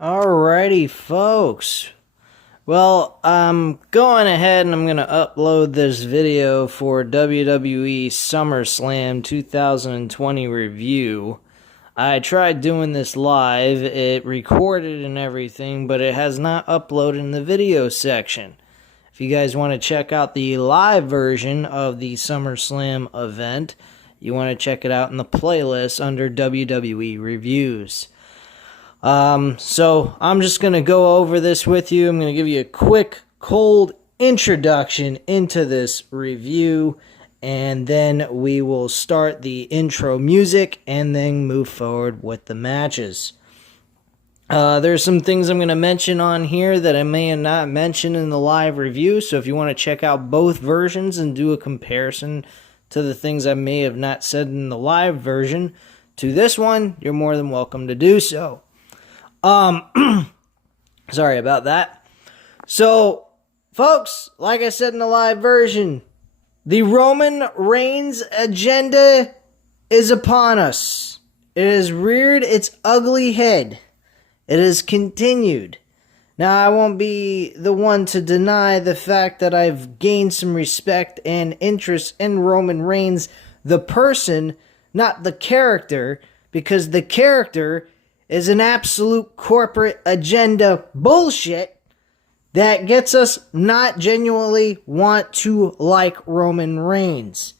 Alrighty, folks. Well, I'm going ahead and I'm going to upload this video for WWE Summerslam 2020 review. I tried doing this live. It recorded and everything, but it has not uploaded in the video section. If you guys want to check out the live version of the SummerSlam event, you want to check it out in the playlist under WWE Reviews. So I'm just going to go over this with you. I'm going to give you a quick, cold introduction into this review, and then we will start the intro music and then move forward with the matches. There's some things I'm going to mention on here that I may have not mentioned in the live review, so if you want to check out both versions and do a comparison to the things I may have not said in the live version to this one, you're more than welcome to do so. Sorry about that. So, folks, like I said in the live version, the Roman Reigns agenda is upon us. It has reared its ugly head. It has continued. Now, I won't be the one to deny the fact that I've gained some respect and interest in Roman Reigns, the person, not the character, because the character is an absolute corporate agenda bullshit that gets us not genuinely want to like Roman Reigns.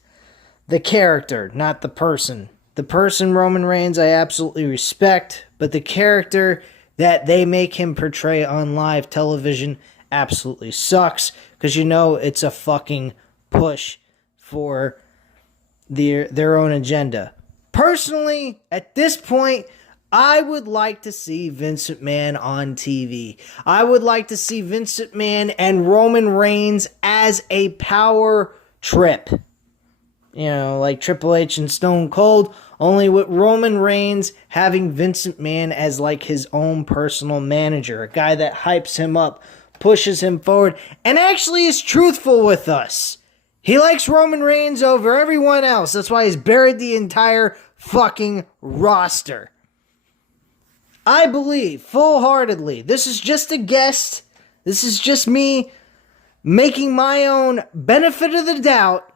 The character, not the person. The person, Roman Reigns, I absolutely respect, but the character that they make him portray on live television absolutely sucks, because you know it's a fucking push for their own agenda. Personally, at this point, I would like to see Vince McMahon on TV. I would like to see Vince McMahon and Roman Reigns as a power trip. You know, like Triple H and Stone Cold, only with Roman Reigns having Vince McMahon as like his own personal manager. A guy that hypes him up, pushes him forward, and actually is truthful with us. He likes Roman Reigns over everyone else. That's why he's buried the entire fucking roster. I believe full-heartedly, this is just a guess, this is just me making my own benefit of the doubt.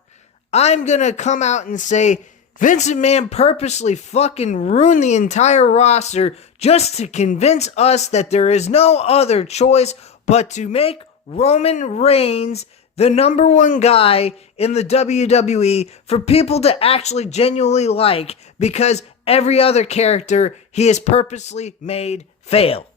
I'm gonna come out and say Vince McMahon purposely fucking ruined the entire roster just to convince us that there is no other choice but to make Roman Reigns the number one guy in the WWE for people to actually genuinely like, because every other character he has purposely made fail.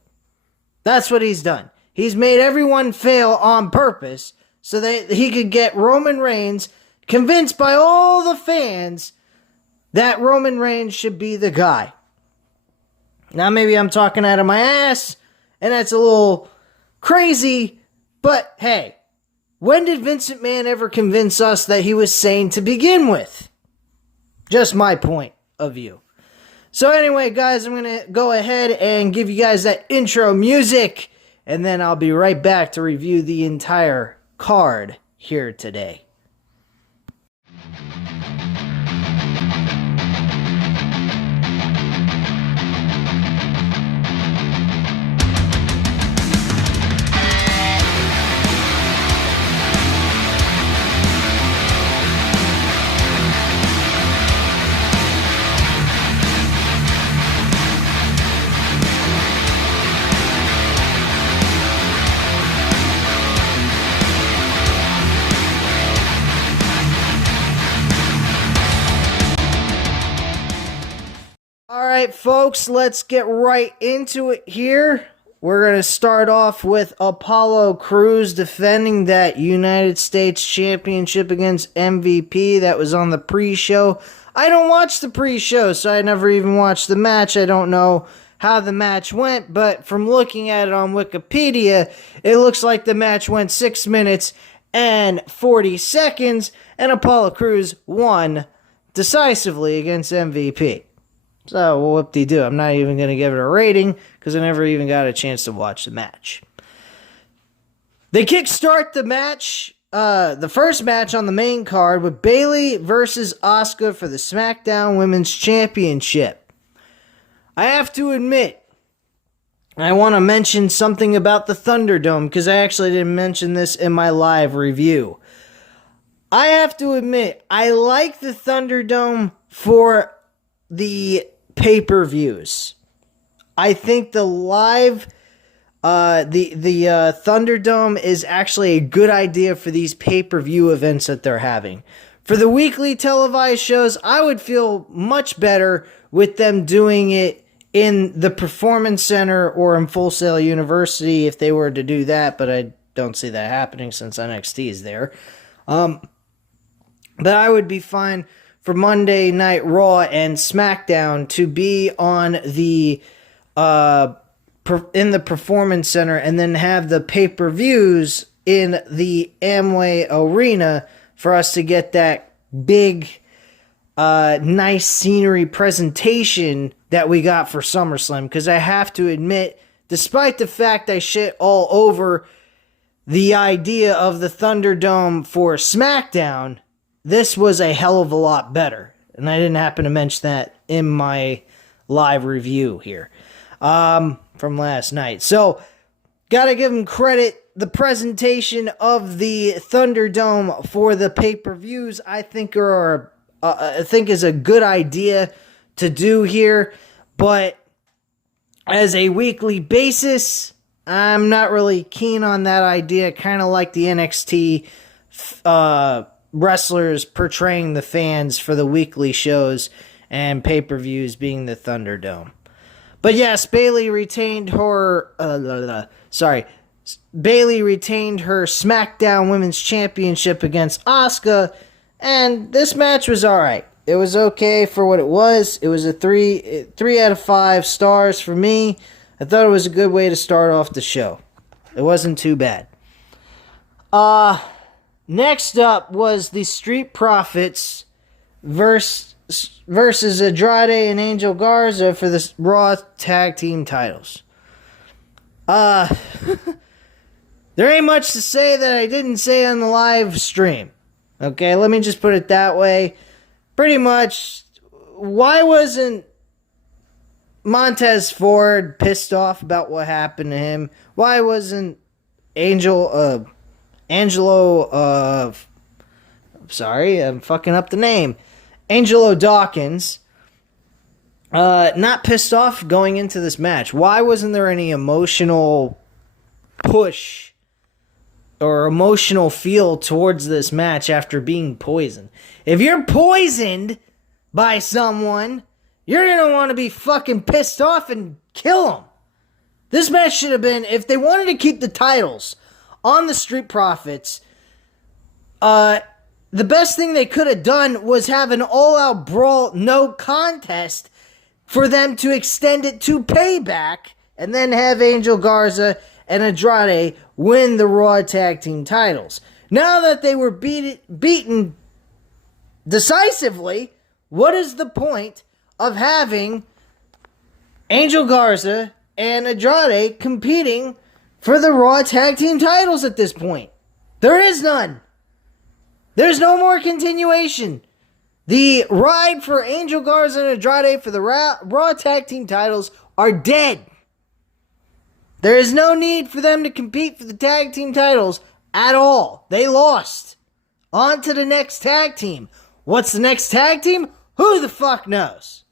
That's what he's done. He's made everyone fail on purpose so that he could get Roman Reigns convinced by all the fans that Roman Reigns should be the guy. Now maybe I'm talking out of my ass, and that's a little crazy, but hey, when did Vince McMahon ever convince us that he was sane to begin with? Just my point of view. So anyway, guys, I'm going to go ahead and give you guys that intro music, and then I'll be right back to review the entire card here today. Alright, folks, let's get right into it here. We're going to start off with Apollo Crews defending that United States Championship against MVP. That was on the pre-show. I don't watch the pre-show, so I never even watched the match. I don't know how the match went, but from looking at it on Wikipedia, it looks like the match went 6 minutes and 40 seconds, and Apollo Crews won decisively against MVP. So, whoop-de-doo. I'm not even going to give it a rating because I never even got a chance to watch the match. They kickstart the match, the first match on the main card with Bayley versus Asuka for the SmackDown Women's Championship. I have to admit, I want to mention something about the Thunderdome because I actually didn't mention this in my live review. I have to admit, I like the Thunderdome for the pay-per-views. I think the live, the Thunderdome is actually a good idea for these pay-per-view events that they're having. For the weekly televised shows, I would feel much better with them doing it in the Performance Center or in Full Sail University if they were to do that, but I don't see that happening since NXT is there. But I would be fine for Monday Night Raw and SmackDown to be on the in the Performance Center and then have the pay-per-views in the Amway Arena for us to get that big, nice scenery presentation that we got for SummerSlam. Because I have to admit, despite the fact I shit all over the idea of the Thunderdome for SmackDown, this was a hell of a lot better. And I didn't happen to mention that in my live review here from last night. So, gotta give them credit. The presentation of the Thunderdome for the pay-per-views, I think is a good idea to do here. But as a weekly basis, I'm not really keen on that idea. Kind of like the NXT wrestlers portraying the fans for the weekly shows and pay-per-views being the Thunderdome. But yes, Bayley retained her Bayley retained her SmackDown Women's Championship against Asuka, and this match was alright. It was okay for what it was. It was a 3 out of 5 stars for me. I thought it was a good way to start off the show. It wasn't too bad. Next up was the Street Profits versus Andrade and Angel Garza for the Raw Tag Team titles. There ain't much to say that I didn't say on the live stream. Okay, let me just put it that way. Pretty much, why wasn't Montez Ford pissed off about what happened to him? Why wasn't Angelo, sorry, I'm fucking up the name. Angelo Dawkins, not pissed off going into this match? Why wasn't there any emotional push or emotional feel towards this match after being poisoned? If you're poisoned by someone, you're going to want to be fucking pissed off and kill them. This match should have been, if they wanted to keep the titles on the Street Profits, the best thing they could have done was have an all-out brawl, no contest, for them to extend it to Payback, and then have Angel Garza and Andrade win the Raw Tag Team titles. Now that they were beaten decisively, what is the point of having Angel Garza and Andrade competing for the Raw Tag Team titles at this point? There is none. There's no more continuation. The ride for Angel Garza and Andrade for the Raw Tag Team titles are dead. There is no need for them to compete for the tag team titles at all. They lost. On to the next tag team. What's the next tag team? Who the fuck knows?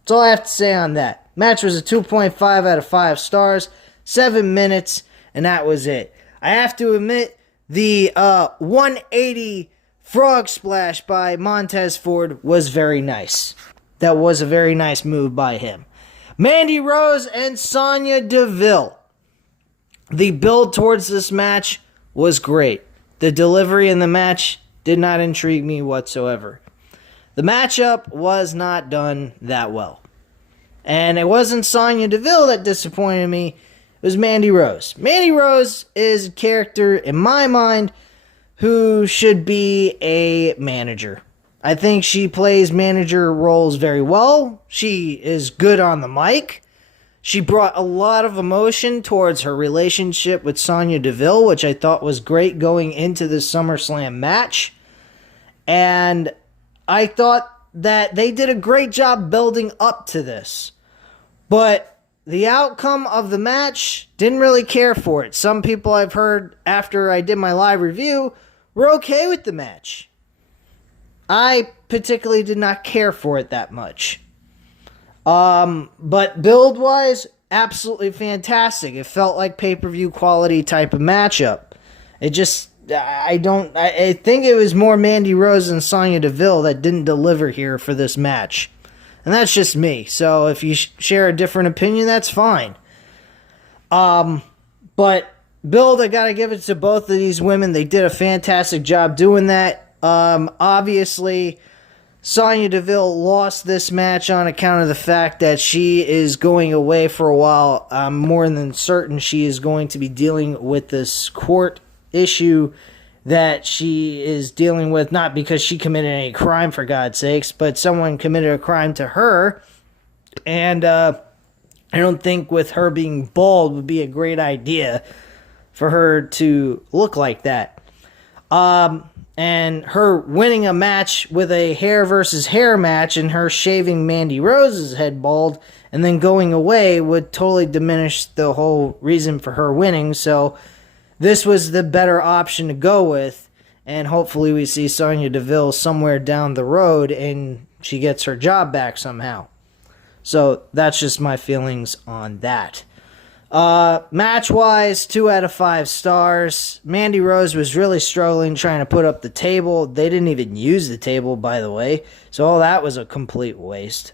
That's all I have to say on that. Match was a 2.5 out of 5 stars, 7 minutes, and that was it. I have to admit, the 180 frog splash by Montez Ford was very nice. That was a very nice move by him. Mandy Rose and Sonya Deville. The build towards this match was great. The delivery in the match did not intrigue me whatsoever. The matchup was not done that well. And it wasn't Sonya Deville that disappointed me. It was Mandy Rose. Mandy Rose is a character, in my mind, who should be a manager. I think she plays manager roles very well. She is good on the mic. She brought a lot of emotion towards her relationship with Sonya Deville, which I thought was great going into the SummerSlam match. And I thought that they did a great job building up to this. But the outcome of the match, didn't really care for it. Some people I've heard after I did my live review were okay with the match. I particularly did not care for it that much. But build-wise, absolutely fantastic. It felt like pay-per-view quality type of matchup. It just, I think it was more Mandy Rose and Sonya Deville that didn't deliver here for this match. And that's just me. So if you share a different opinion, that's fine. But build, I gotta give it to both of these women. They did a fantastic job doing that. Obviously, Sonya Deville lost this match on account of the fact that she is going away for a while. I'm more than certain she is going to be dealing with this court issue that she is dealing with, not because she committed any crime, for God's sakes, but someone committed a crime to her. And I don't think with her being bald would be a great idea for her to look like that. And her winning a match with a hair versus hair match and her shaving Mandy Rose's head bald and then going away would totally diminish the whole reason for her winning. So this was the better option to go with. And hopefully we see Sonya Deville somewhere down the road and she gets her job back somehow. So that's just my feelings on that. Match-wise, 2 out of 5 stars. Mandy Rose was really struggling trying to put up the table. They didn't even use the table, by the way. So all that was a complete waste.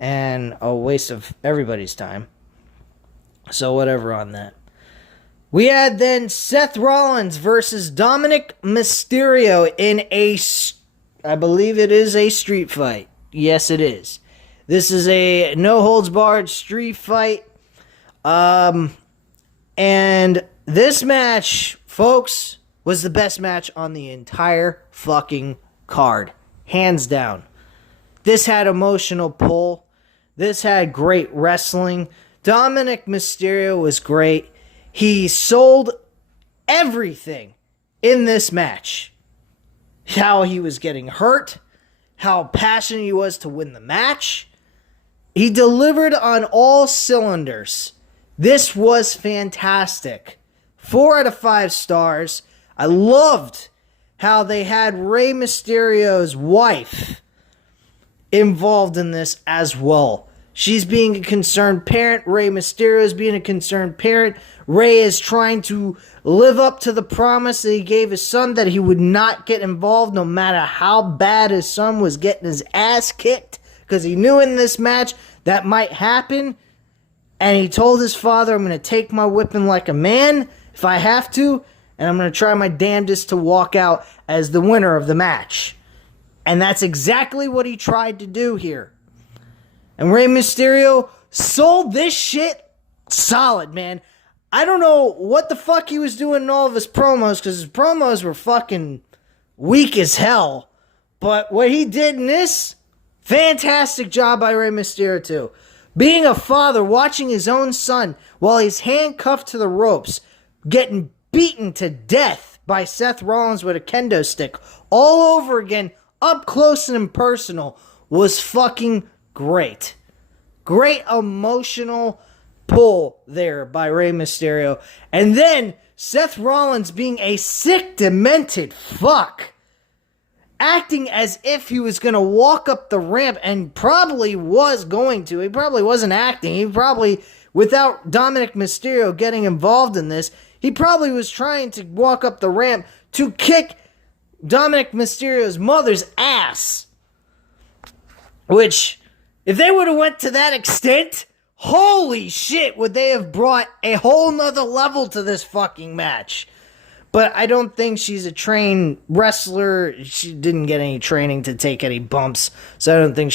And a waste of everybody's time. So whatever on that. We had then Seth Rollins versus Dominic Mysterio in I believe it is a street fight. Yes, it is. This is a no-holds-barred street fight. And this match, folks, was the best match on the entire fucking card. Hands down. This had emotional pull. This had great wrestling. Dominic Mysterio was great. He sold everything in this match. How he was getting hurt. How passionate he was to win the match. He delivered on all cylinders. This was fantastic. 4 out of 5 stars. I loved how they had Rey Mysterio's wife involved in this as well. She's being a concerned parent. Rey Mysterio is being a concerned parent. Rey is trying to live up to the promise that he gave his son that he would not get involved no matter how bad his son was getting his ass kicked. Because he knew in this match that might happen. And he told his father, I'm going to take my whipping like a man if I have to. And I'm going to try my damnedest to walk out as the winner of the match. And that's exactly what he tried to do here. And Rey Mysterio sold this shit solid, man. I don't know what the fuck he was doing in all of his promos, because his promos were fucking weak as hell. But what he did in this, fantastic job by Rey Mysterio too. Being a father, watching his own son while he's handcuffed to the ropes, getting beaten to death by Seth Rollins with a kendo stick all over again, up close and personal, was fucking great. Great emotional pull there by Rey Mysterio. And then Seth Rollins being a sick, demented fuck, acting as if he was going to walk up the ramp, and probably was going to. He probably wasn't acting. He probably, without Dominic Mysterio getting involved in this, he probably was trying to walk up the ramp to kick Dominic Mysterio's mother's ass. Which, if they would have went to that extent, holy shit, would they have brought a whole nother level to this fucking match. But I don't think she's a trained wrestler. She didn't get any training to take any bumps. So I don't think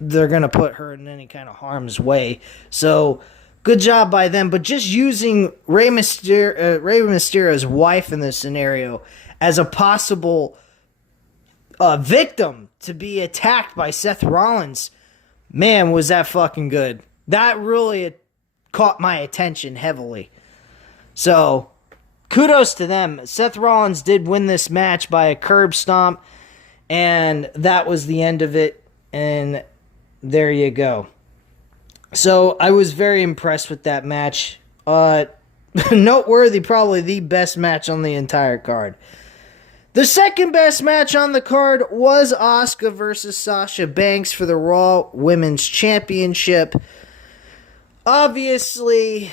they're gonna put her in any kind of harm's way. So good job by them. But just using Rey Mysterio's wife in this scenario as a possible victim to be attacked by Seth Rollins, man, was that fucking good. That really caught my attention heavily. So kudos to them. Seth Rollins did win this match by a curb stomp, and that was the end of it, and there you go. So I was very impressed with that match. Noteworthy, probably the best match on the entire card. The second best match on the card was Asuka versus Sasha Banks for the Raw Women's Championship. Obviously,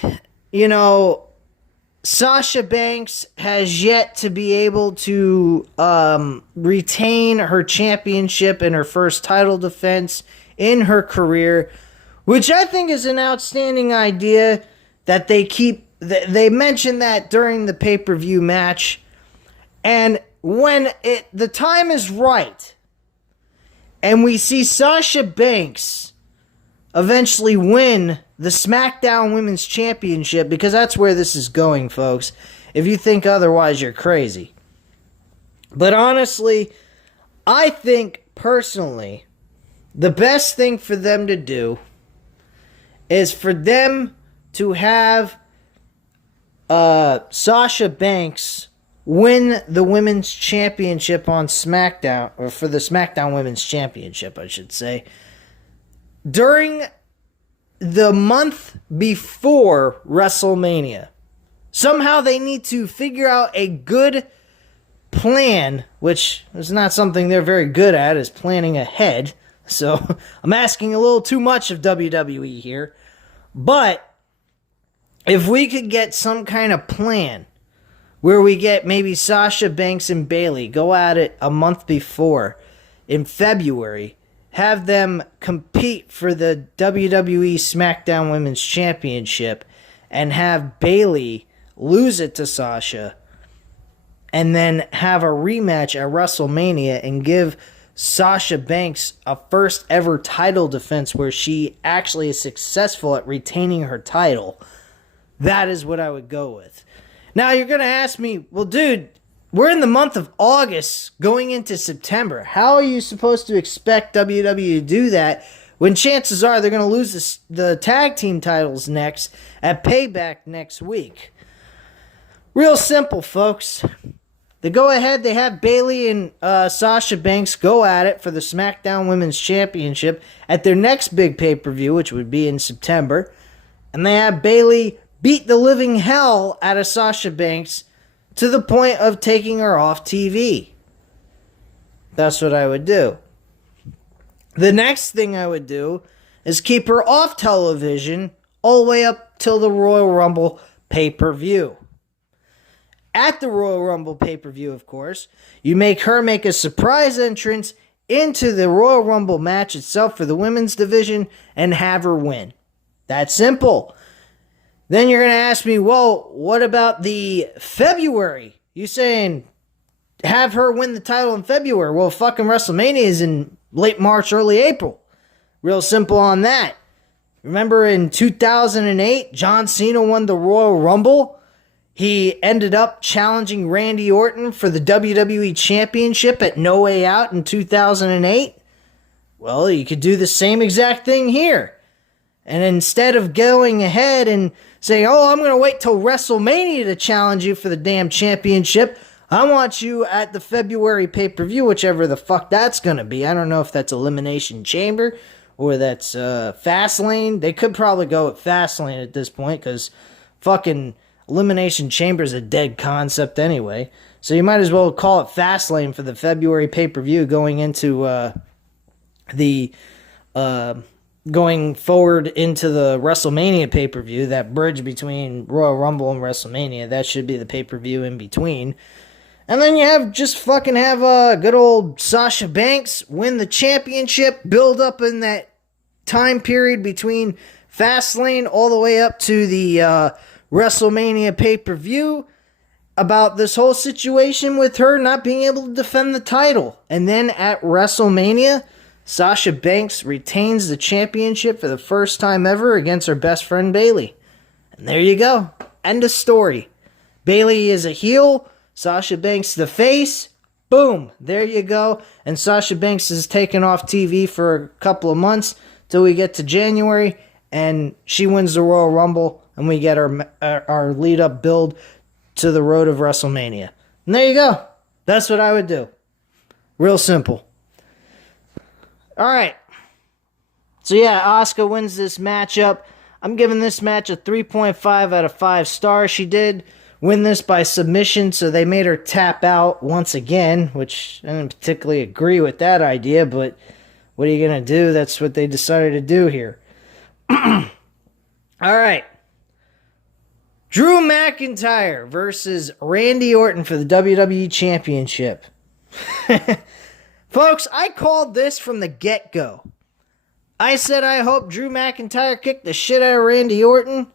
Sasha Banks has yet to be able to retain her championship in her first title defense in her career, which I think is an outstanding idea that they keep. They mentioned that during the pay-per-view match, and when the time is right, and we see Sasha Banks eventually win the SmackDown Women's Championship, because that's where this is going, folks. If you think otherwise, you're crazy. But honestly, I think personally, the best thing for them to do is for them to have Sasha Banks win the Women's Championship on SmackDown, or for the SmackDown Women's Championship, I should say, during the month before WrestleMania. Somehow they need to figure out a good plan, which is not something they're very good at, is planning ahead. So I'm asking a little too much of WWE here. But if we could get some kind of plan where we get maybe Sasha Banks and Bayley go at it a month before in February, have them compete for the WWE SmackDown Women's Championship, and have Bayley lose it to Sasha, and then have a rematch at WrestleMania and give Sasha Banks a first ever title defense where she actually is successful at retaining her title. That is what I would go with. Now you're going to ask me, well, dude, we're in the month of August going into September. How are you supposed to expect WWE to do that when chances are they're going to lose the tag team titles next at Payback next week? Real simple, folks. They go ahead, they have Bayley and Sasha Banks go at it for the SmackDown Women's Championship at their next big pay-per-view, which would be in September. And they have Bayley beat the living hell out of Sasha Banks to the point of taking her off TV. That's what I would do. The next thing I would do is keep her off television all the way up till the Royal Rumble pay-per-view. At the Royal Rumble pay-per-view, of course, you make her make a surprise entrance into the Royal Rumble match itself for the women's division and have her win. That's simple. Then you're going to ask me, well, what about the February? You saying have her win the title in February? Well, fucking WrestleMania is in late March, early April. Real simple on that. Remember in 2008, John Cena won the Royal Rumble? He ended up challenging Randy Orton for the WWE Championship at No Way Out in 2008. Well, you could do the same exact thing here. And instead of going ahead and saying, oh, I'm going to wait till WrestleMania to challenge you for the damn championship, I want you at the February pay-per-view, whichever the fuck that's going to be. I don't know if that's Elimination Chamber or that's Fastlane. They could probably go with Fastlane at this point because fucking Elimination Chamber is a dead concept anyway. So you might as well call it Fastlane for the February pay-per-view going into going forward into the WrestleMania pay-per-view, that bridge between Royal Rumble and WrestleMania. That should be the pay-per-view in between. And then you have good old Sasha Banks win the championship, build up in that time period between Fastlane all the way up to the WrestleMania pay-per-view about this whole situation with her not being able to defend the title. And then at WrestleMania, Sasha Banks retains the championship for the first time ever against her best friend Bayley. And there you go. End of story. Bayley is a heel. Sasha Banks the face. Boom. There you go. And Sasha Banks is taken off TV for a couple of months till we get to January. And she wins the Royal Rumble. And we get our lead-up build to the road of WrestleMania. And there you go. That's what I would do. Real simple. All right. So yeah, Asuka wins this matchup. I'm giving this match a 3.5 out of 5 stars. She did win this by submission, so they made her tap out once again, which I didn't particularly agree with that idea, but what are you going to do? That's what they decided to do here. All right. Drew McIntyre versus Randy Orton for the WWE Championship. Folks, I called this from the get-go. I said I hope Drew McIntyre kicked the shit out of Randy Orton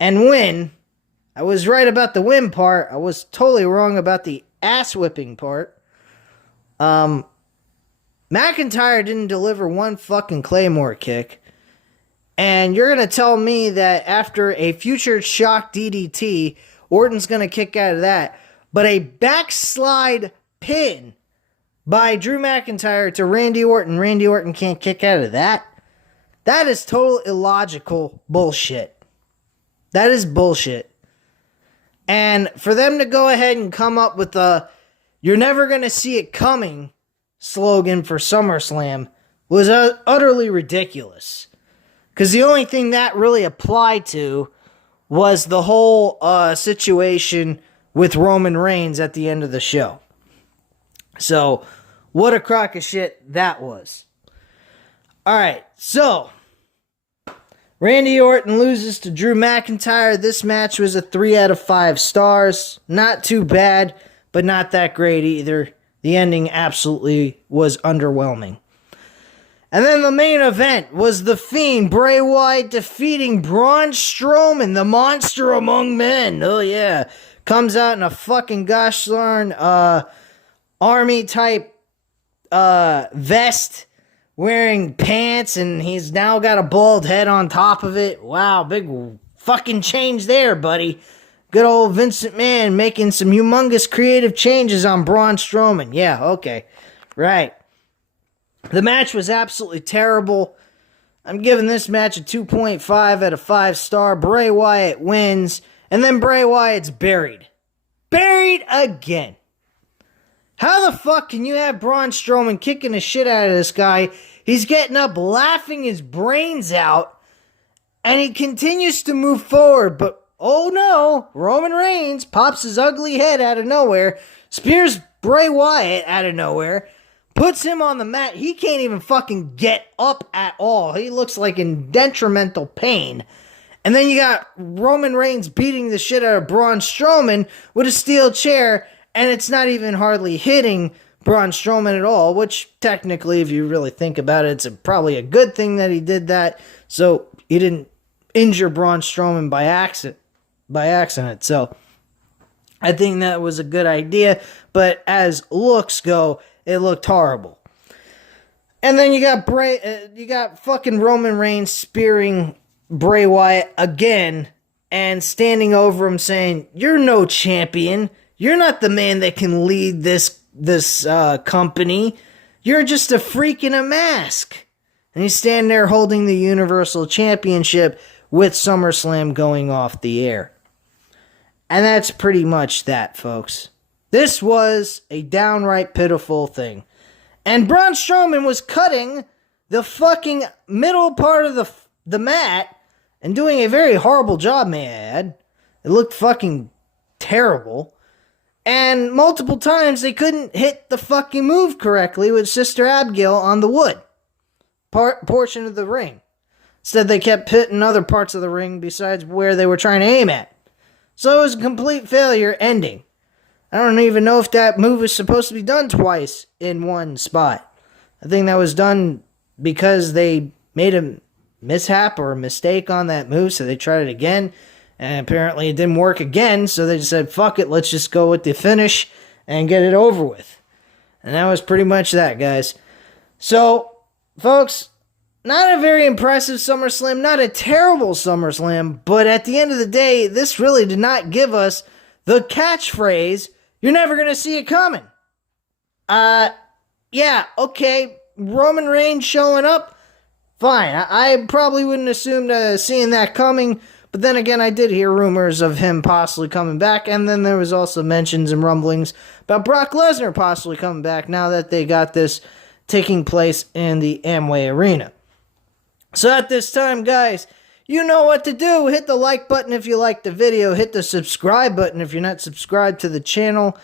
and win. I was right about the win part. I was totally wrong about the ass-whipping part. McIntyre didn't deliver one fucking Claymore kick. And you're going to tell me that after a future shock DDT, Orton's going to kick out of that. But a backslide pin by Drew McIntyre to Randy Orton can't kick out of that? That is total illogical bullshit. That is bullshit. And for them to go ahead and come up with the "you're never going to see it coming" slogan for SummerSlam was utterly ridiculous. Because the only thing that really applied to was the whole situation with Roman Reigns at the end of the show. So, what a crock of shit that was. Alright, so Randy Orton loses to Drew McIntyre. This match was a 3 out of 5 stars. Not too bad, but not that great either. The ending absolutely was underwhelming. And then the main event was The Fiend, Bray Wyatt, defeating Braun Strowman, the monster among men. Oh yeah. Comes out in a fucking gosh darn army type vest, wearing pants, and he's now got a bald head on top of it. Wow, big fucking change there, buddy. Good old Vincent McMahon making some humongous creative changes on Braun Strowman. Yeah, okay. Right. The match was absolutely terrible. I'm giving this match a 2.5 out of 5 star. Bray Wyatt wins, and then Bray Wyatt's buried. Buried again. How the fuck can you have Braun Strowman kicking the shit out of this guy? He's getting up, laughing his brains out, and he continues to move forward, but oh no, Roman Reigns pops his ugly head out of nowhere, spears Bray Wyatt out of nowhere, puts him on the mat. He can't even fucking get up at all. He looks like in detrimental pain. And then you got Roman Reigns beating the shit out of Braun Strowman with a steel chair, and it's not even hardly hitting Braun Strowman at all, which technically, if you really think about it, it's probably a good thing that he did that, so he didn't injure Braun Strowman by accident. So I think that was a good idea, but as looks go, it looked horrible. And then you got fucking Roman Reigns spearing Bray Wyatt again and standing over him saying, "You're no champion. You're not the man that can lead this company. You're just a freak in a mask." And he's standing there holding the Universal Championship with SummerSlam going off the air. And that's pretty much that, folks. This was a downright pitiful thing. And Braun Strowman was cutting the fucking middle part of the mat and doing a very horrible job, may I add. It looked fucking terrible. And multiple times they couldn't hit the fucking move correctly with Sister Abigail on the wood portion of the ring. Instead, they kept hitting other parts of the ring besides where they were trying to aim at. So it was a complete failure ending. I don't even know if that move was supposed to be done twice in one spot. I think that was done because they made a mishap or a mistake on that move, so they tried it again. And apparently it didn't work again, so they just said, fuck it, let's just go with the finish and get it over with. And that was pretty much that, guys. So, folks, not a very impressive SummerSlam, not a terrible SummerSlam, but at the end of the day, this really did not give us the catchphrase, "You're never going to see it coming." Yeah, okay, Roman Reigns showing up, fine. I probably wouldn't assume seeing that coming, but then again, I did hear rumors of him possibly coming back, and then there was also mentions and rumblings about Brock Lesnar possibly coming back now that they got this taking place in the Amway Arena. So at this time, guys, you know what to do. Hit the like button if you liked the video. Hit the subscribe button if you're not subscribed to the channel.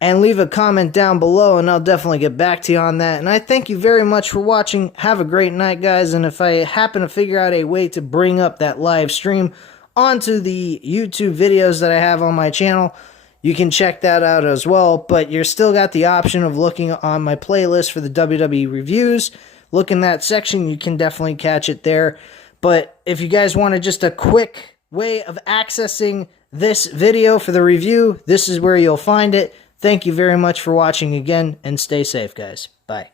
And leave a comment down below, and I'll definitely get back to you on that. And I thank you very much for watching. Have a great night, guys. And if I happen to figure out a way to bring up that live stream onto the YouTube videos that I have on my channel, you can check that out as well. But you're still got the option of looking on my playlist for the WWE reviews. Look in that section. You can definitely catch it there. But if you guys wanted just a quick way of accessing this video for the review, this is where you'll find it. Thank you very much for watching again, and stay safe, guys. Bye.